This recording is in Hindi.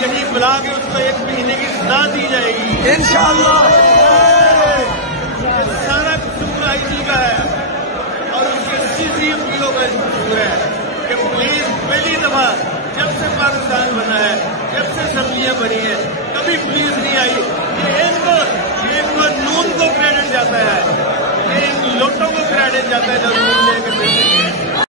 कहीं बुला के उसको 1 महीने की सजा दी जाएगी इंशाअल्लाह। सारा कसूर आईजी का है और उसके CCMPO का कसूर है कि पुलिस पहली दफा जब से पाकिस्तान बना है, जब से असम्बलियां बनी है, कभी पुलिस नहीं आई। ये इनको नून को क्रेडिट जाता है, ये इन लोटों को क्रेडिट जाता है जो नून लेके